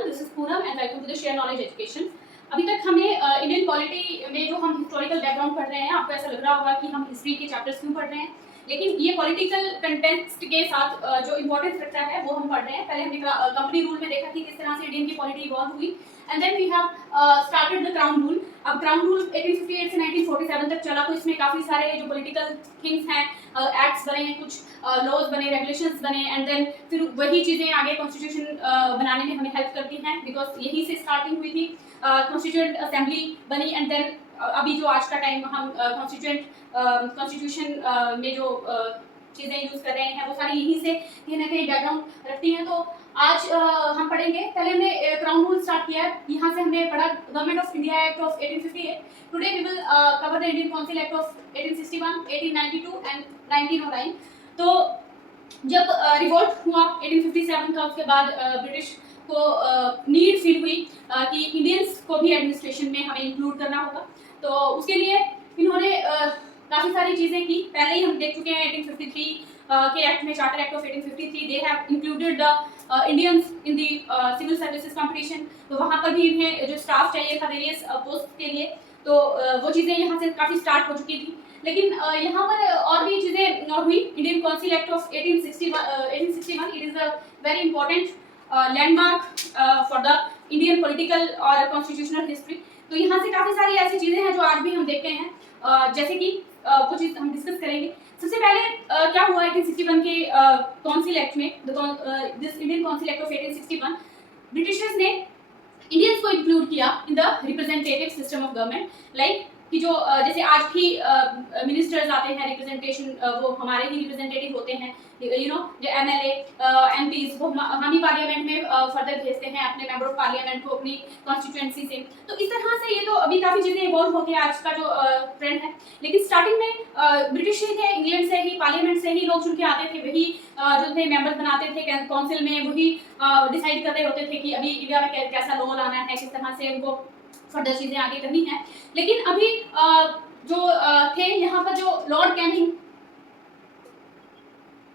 everyone, this is Poonam and welcome to the Share Knowledge Education. अभी तक हमने Indian polity में जो हम हिस्टोरिकल बैकग्राउंड पढ़ रहे हैं, आपको ऐसा लग रहा होगा कि हम हिस्ट्री के चैप्टर्स क्यों पढ़ रहे हैं, लेकिन ये पॉलिटिकल कंटेक्स्ट के साथ जो इंपॉर्टेंस रखता है वो हम पढ़ रहे हैं. पहले हमने कंपनी रूल में देखा कि किस तरह से इंडियन की पॉलिटी इवॉल्व हुई, and then we have started the crown rule. अब क्राउन रूल 1858 से 1947 तक चला, तो इसमें काफ़ी सारे जो पॉलिटिकल थिंग्स हैं, एक्ट्स बने हैं, कुछ लॉज बने, रेगुलेशंस बने, एंड देन फिर वही चीज़ें आगे कॉन्स्टिट्यूशन बनाने में हमें हेल्प करती हैं, बिकॉज यहीं से स्टार्टिंग हुई थी. कॉन्स्टिट्यूएंट असेंबली बनी, एंड देन अभी जो आज का टाइम हम कॉन्स्टिट्यूशन में जो चीज़ें यूज़ कर रहे हैं वो सारी यहीं से कहीं ना कहीं बैकग्राउंड रखती हैं. तो आज हम पढ़ेंगे. पहले हमने क्राउन रूल स्टार्ट किया है, यहाँ से हमने पढ़ा government of India act of 1858. Today we will cover the Indian council act of 1861, 1892 and 1909. तो जब रिवोल्ट हुआ 1857 का, उसके बाद ब्रिटिश को नीड फील हुई कि इंडियंस को भी एडमिनिस्ट्रेशन में हमें इंक्लूड करना होगा. तो उसके लिए इन्होंने काफ़ी सारी चीज़ें की. पहले ही हम देख चुके हैं 1853 के एक्ट में, charter act of 1853, they have included the Indians in the civil services competition. तो वहाँ पर भी इन्हें जो स्टाफ चाहिए था वेरियस पोस्ट के लिए, तो वो चीज़ें यहाँ से काफ़ी स्टार्ट हो चुकी थी. लेकिन यहाँ पर और भी चीज़ें हुई. Indian council act of 1861, it is a very important landmark for the Indian political और कॉन्स्टिट्यूशनल हिस्ट्री. तो यहाँ से काफ़ी सारी ऐसी चीज़ें हैं जो आज भी हम देखते हैं, जैसे कि वो चीज़ हम डिस्कस करेंगे. सबसे पहले क्या हुआ 1861 के काउंसिल एक्ट में, this Indian council act of 1861, Britishers ने इंडियंस को इंक्लूड किया in the representative system of government. Like कि जो जैसे आज भी मिनिस्टर्स आते हैं रिप्रेजेंटेशन, वो हमारे ही रिप्रेजेंटेटिव होते हैं, यू नो, जो एमएलए एमपीज, वो हम ही पार्लियामेंट में फर्दर भेजते हैं अपने मेंबर ऑफ पार्लियामेंट को अपनी कॉन्स्टिट्यूएंसी से. तो इस तरह से ये तो अभी काफ़ी चीज़ें इवॉल्व होकर आज का जो ट्रेंड है. लेकिन स्टार्टिंग में ब्रिटिश ही थे, इंग्लैंड से ही, पार्लियामेंट से ही लोग चुन के आते थे, वही जो थे मेंबर्स बनाते थे काउंसिल में, वही डिसाइड कर रहे होते थे कि अभी इंडिया में कैसा लॉ लाना है, किस तरह से उनको फर्दर चीज़ें आगे करनी है. लेकिन अभी जो थे यहाँ पर, जो लॉर्ड कैनिंग,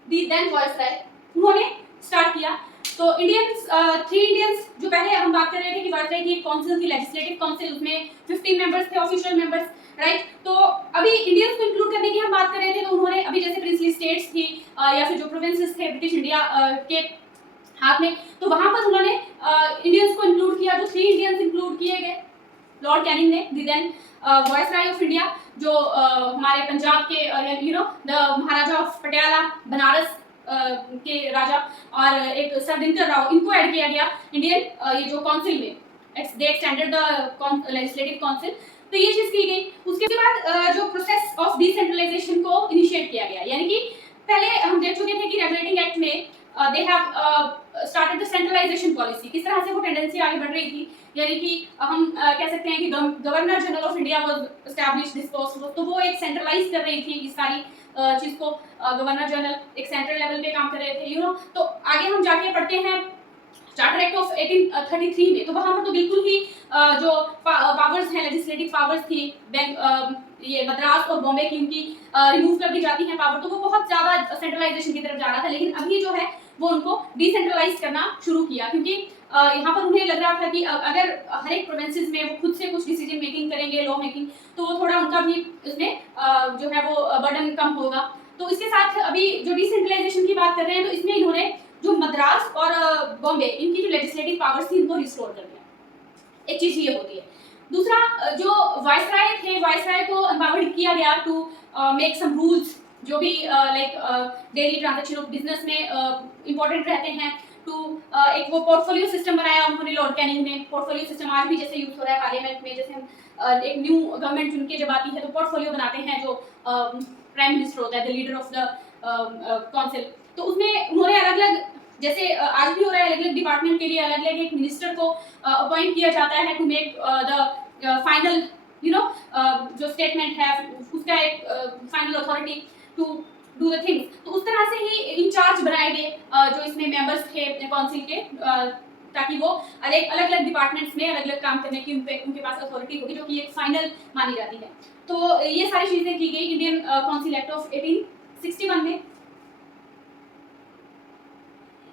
दी देन वायसराय, उन्होंने स्टार्ट किया. तो इंडियंस, 3 इंडियंस, जो पहले हम बात कर रहे थे कि वायसराय की एक काउंसिल थी, लेजिस्लेटिव काउंसिल, उसमें 15 मेंबर्स थे, ऑफिशियल मेंबर्स, राइट. तो अभी इंडियंस को इंक्लूड करने की हम बात कर रहे थे, तो उन्होंने अभी जैसे प्रिंसली स्टेट्स थी या फिर जो प्रोविंसेस थे ब्रिटिश इंडिया के हाथ में, तो वहाँ पर उन्होंने इंडियंस को इंक्लूड किया. जो 3 इंडियंस इंक्लूड किए गए लॉर्ड कैनिंग ने, दी देन वायसराय ऑफ इंडिया, जो हमारे पंजाब के you know the Maharaja of Patiala, Banaras के राजा, और एक सर दिनकर राव, इनको ऐड किया गया इंडियन ये जो काउंसिल में. They extended the legislative council. तो ये चीज़ की गई. उसके बाद जो प्रोसेस ऑफ डिसेंट्रलाइजेशन को इनिशिएट किया गया, यानी कि पहले हम देख चुके थे कि रेगुलेटिंग एक्ट में they have started the centralisation policy. किस तरह से वो टेंडेंसी आगे बढ़ रही थी, यानी कि हम कह सकते हैं कि governor general of India was established this post. तो वो एक सेंट्रलाइज कर रही थी इस सारी चीज़ को. गवर्नर जनरल एक सेंट्रल लेवल पे काम कर रहे थे, यू नो. तो आगे हम जाके पढ़ते हैं चार्टर एक्ट ऑफ 1833 में, तो वहाँ पर तो बिल्कुल ही जो पावर्स हैं, लेजिस्लेटिव पावर्स थी, ये मद्रास और बॉम्बे की, उनकी रिमूव कर दी जाती हैं पावर. तो वो बहुत ज़्यादा सेंट्रलाइजेशन की तरफ जा रहा था. लेकिन अभी जो है वो उनको डिसेंट्रलाइज करना शुरू किया, क्योंकि यहाँ पर उन्हें लग रहा था कि अगर हर एक प्रोविंसेस में वो खुद से कुछ डिसीजन मेकिंग करेंगे, लॉ मेकिंग, तो वो थोड़ा उनका भी इसमें जो है वो बर्डन कम होगा. तो इसके साथ अभी जो डिसेंट्रलाइजेशन की बात कर रहे हैं, तो इसमें इन्होंने जो मद्रास और बॉम्बे, इनकी जो लेजिस्लेटिव पावर्स थी, इनको रिस्टोर कर दिया. एक चीज़ ये होती है. दूसरा, जो वायसराय थे, वायसराय को एम्पावर्ड किया गया टू मेक सम रूल्स, जो भी like daily transaction of business में इंपॉर्टेंट रहते हैं. टू एक वो पोर्टफोलियो सिस्टम बनाया उन्होंने, लॉर्ड कैनिंग ने. पोर्टफोलियो सिस्टम आज भी जैसे यूज हो रहा है पार्लियामेंट में, जैसे हम एक न्यू गवर्नमेंट चुन के जब आती है तो पोर्टफोलियो बनाते हैं, जो प्राइम मिनिस्टर होता है, the leader of the council. तो उसमें उन्होंने अलग अलग, जैसे आज भी हो रहा है, अलग अलग डिपार्टमेंट के लिए अलग अलग एक मिनिस्टर को अपॉइंट किया जाता है to make the final, you know, जो स्टेटमेंट है उसका एक final authority to do the things. तो उस तरह से ही इंचार्ज बनाए गए जो इसमें मेंबर्स थे काउंसिल के, ताकि वो अलग अलग डिपार्टमेंट्स में अलग अलग काम करने की उनके पास अथॉरिटी होगी, जो कि एक फाइनल मानी जाती है. तो ये सारी चीज़ें की गई इंडियन काउंसिल एक्ट ऑफ 1861 में.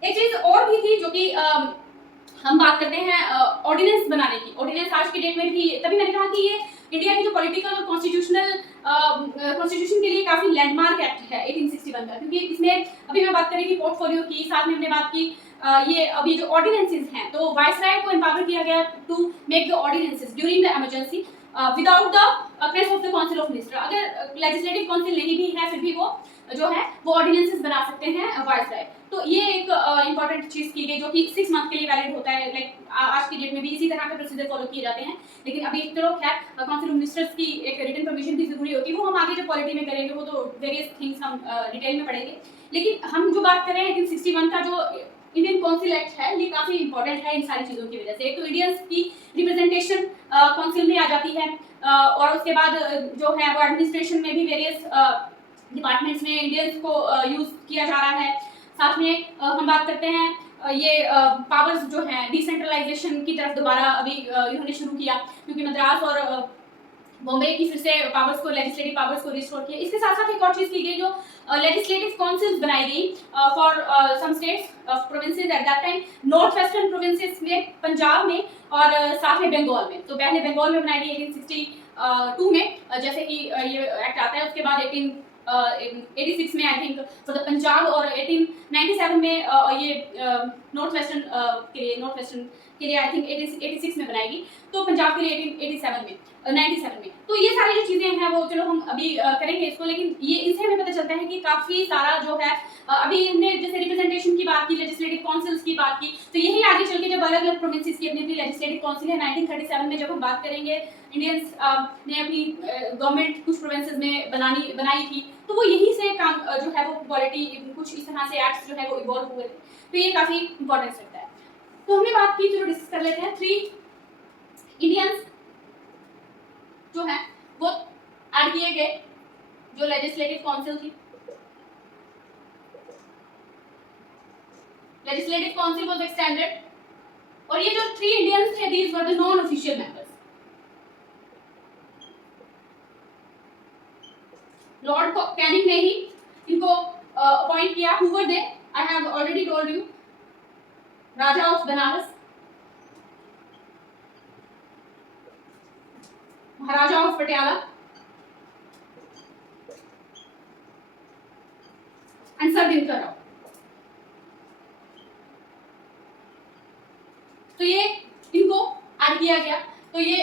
एक चीज़ और भी थी जो कि हम बात करते हैं ऑर्डिनेंस बनाने की। ऑर्डिनेंस आज की डेट में भी, तभी मैंने कहा कि ये इंडिया की जो पॉलिटिकल और कॉन्स्टिट्यूशनल कॉन्स्टिट्यूशन के लिए काफी लैंडमार्क एक्ट है 1861 का, क्योंकि इसमें अभी मैं बात करी थी पोर्टफोलियो की, साथ में हमने बात की ये अभी जो ऑर्डिनेंसेस हैं, तो वाइसराय को एम्पावर किया गया to make the ordinances during the emergency without the press of the council of minister. अगर लेजिस्लेटिव काउंसिल नहीं भी है फिर भी वो जो है वो ऑर्डिनेंसेस बना सकते हैं वाइसराय। तो ये एक इंपॉर्टेंट चीज की गई जो कि 6 मंथ के लिए वैलिड होता है। लाइक आज की डेट में भी इसी तरह के प्रोसीजर फॉलो किए जाते हैं, लेकिन अभी चलो खैर काउंसिल ऑफ मिनिस्टर्स की एक रिटन परमिशन भी जरूरी होती है, वो हम आगे जब पॉलिटी में करेंगे वो तो वेरियस थिंग्स हम डिटेल में पढ़ेंगे। लेकिन हम जो बात कर रहे हैं 1861 का जो इंडियन काउंसिल एक्ट है, ये काफी इंपॉर्टेंट है इन सारी चीजों की वजह से। एक तो इंडियंस की रिप्रेजेंटेशन काउंसिल में आ जाती है और उसके बाद जो है वो एडमिनिस्ट्रेशन में भी वेरियस डिपार्टमेंट्स में इंडियंस को यूज किया जा रहा है। साथ में हम बात करते हैं ये पावर्स जो है डिसेंट्रलाइजेशन की तरफ दोबारा अभी इन्होंने शुरू किया, क्योंकि मद्रास और बॉम्बे की फिर से पावर्स को, लेजिस्लेटिव पावर्स को रिस्टोर किया। इसके साथ साथ एक और चीज की गई जो लेजिस्लेटिव काउंसिल्स बनाई गई for some states provinces at that time, north western provinces में, पंजाब में और साथ में बंगाल में। तो पहले बंगाल में बनाई गई 1862 में जैसे कि ये एक्ट आता है, उसके बाद 1886 में I think for the Punjab, और 1897 में ये नॉर्थ वेस्टर्न के लिए आई थिंक 86 में बनाएगी, तो पंजाब के लिए 1887 में 97 में। तो ये सारी जो चीजें हैं वो चलो हम अभी करेंगे इसको, लेकिन ये इनसे हमें पता चलता है कि काफी सारा जो है अभी हमने जैसे रिप्रेजेंटेशन की बात की, लेजिस्लेटिव काउंसिल्स की बात की, तो यही आगे चल के जब अलग अलग प्रोविंसेस की अपनी अपनी लेजिस्लेटिव काउंसिल है 1937 में जब हम बात करेंगे, इंडियंस ने अपनी गवर्नमेंट कुछ प्रोविंसेस में बनाई थी, तो वो यही से काम जो है वो पॉलिटी कुछ इस तरह से एक्ट्स जो है वो इवॉल्व हुए थे। तो ये काफी इंपॉर्टेंस रखता है। तो हमने बात की, चलो डिस्कस कर लेते हैं। 3 इंडियंस जो है वो ऐड किए गए जो लेजिस्लेटिव काउंसिल थी। लेजिस्लेटिव काउंसिल वाज एक्सटेंडेड, और ये जो 3 इंडियंस थे, these were the non official members. Lord Canning ने ही इनको अपॉइंट किया। Who were they? I have already told you, Raja of Banaras, Maharaja of Patiala and sir Dinkar Rao. तो ये इनको ऐड किया गया। तो ये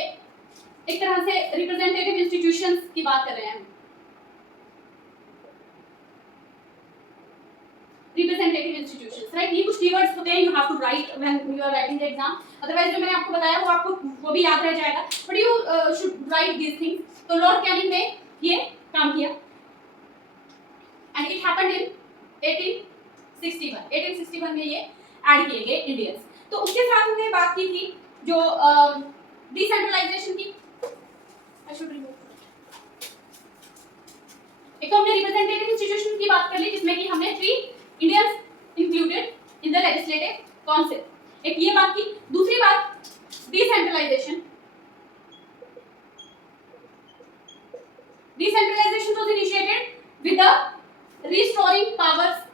एक तरह से रिप्रेजेंटेटिव इंस्टीट्यूशंस की बात कर रहे हैं हम। Representative institutions, right? ये कुछ कीवर्ड्स होते हैं, you have to write when you are writing the exam, otherwise जो मैंने आपको बताया वो आपको वो भी याद रह जाएगा, but you should write these things. तो लॉर्ड कैनिंग ने ये काम किया एंड इट हैपेंड इन 1861 में ये ऐड किए गए इंडियंस। तो उसके साथ हमने बात की थी जो डिसेंट्रलाइजेशन की। I should remove. एक तो हमने रिप्रेजेंटेटिव इंस्टीट्यूशन की बात कर ली, जिसमें कि हमने 3 Indians included in the legislative council, एक ये बात की। दूसरी बात decentralisation. Decentralisation was initiated with the restoring powers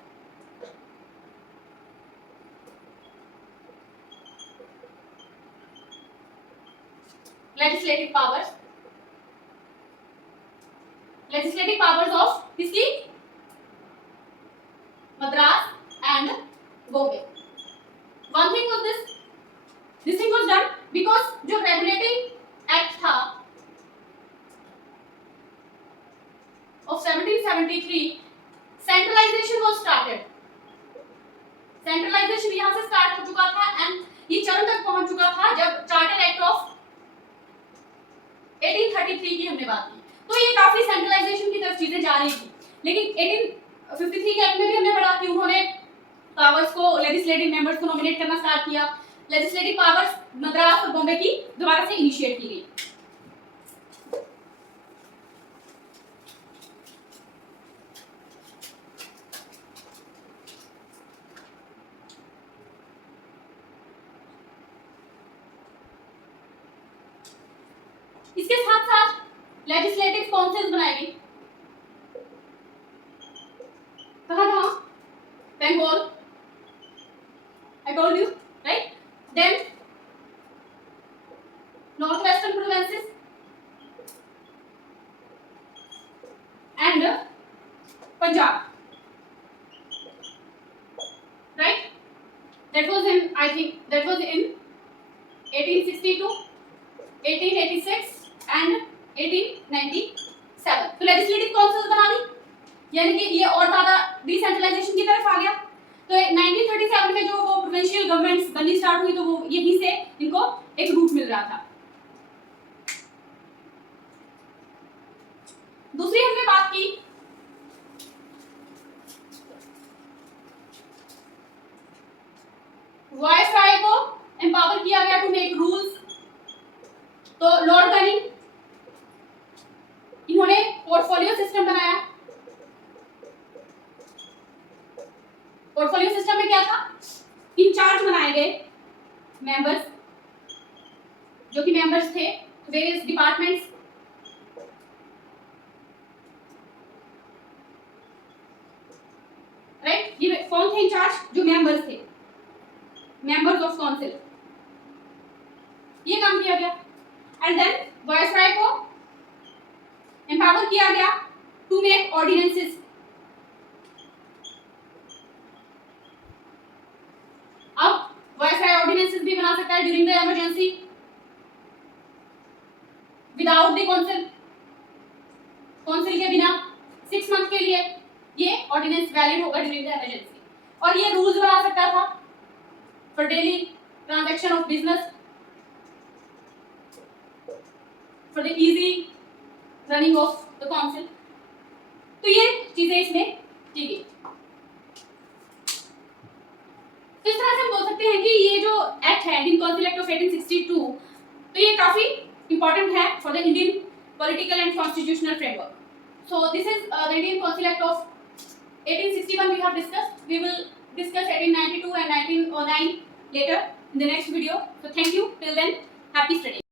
legislative powers of किसकी? Madras and Bombay. One thing was this thing was done because जो regulating act था of 1773, centralization was started. Centralization यहाँ से start हो चुका था and ये चरण तक पहुंच चुका था जब चार्टर एक्ट ऑफ 1833 की हमने बात की। तो ये काफी सेंट्रलाइजेशन की तरफ चीजें जा रही थी, लेकिन 1853 के एक्ट में भी हमने पढ़ा कि उन्होंने पावर्स को, लेजिस्लेटिव मेंबर्स को नॉमिनेट करना स्टार्ट किया। लेजिस्लेटिव पावर्स मद्रास और बॉम्बे की दोबारा से इनिशिएट की गई। इसके साथ साथ लेजिस्लेटिव काउंसिल्स बनाई गई। कहाँ? Bengal, I told you, right? then northwestern provinces and Punjab, right? That was in, I think that was in 1862, 1886 and 1897. तो लेजिस्लेटिव काउंसिल बना दी, यानी कि ये और ज्यादा डिसेंट्रलाइजेशन की तरफ आ गया। तो 1937 में जो वो प्रोविंशियल गवर्नमेंट्स बननी स्टार्ट हुई, तो वो यहीं से इनको एक रूट मिल रहा था। दूसरी हमने बात की वायसराय को एम्पावर किया गया टू मेक रूल्स। तो लॉर्ड कैनिंग, इन्होंने पोर्टफोलियो सिस्टम बनाया। पोर्टफोलियो सिस्टम में क्या था, इंचार्ज बनाए गए मेंबर्स, जो कि मेंबर्स थे वेरियस डिपार्टमेंट्स, राइट। ये कौन थे इंचार्ज, जो मेंबर्स थे, मेंबर्स ऑफ काउंसिल, ये काम किया गया। एंड देन वायसराय को एम्पावर किया गया टू मेक ऑर्डिनेंसेस। अब वायसराय ऑर्डिनेंसेस भी बना सकता है during the emergency without the council. Council के बिना 6 मंथ के लिए ये ऑर्डिनेंस वैलिड होगा ड्यूरिंग द इमरजेंसी। और ये रूल्स बना सकता था for daily transaction of business, for the easy running of the council. तो ये चीजें इसमें की गई। तो इस तरह से हम बोल सकते हैं कि ये जो एक्ट है, इंडियन काउंसिल एक्ट ऑफ 1862, तो ये काफी इंपॉर्टेंट है for the Indian political and constitutional framework. So this is the Indian council act of 1861 we have discussed. We will discuss 1892 and 1909 later in the next video. So thank you. Till then, happy studying.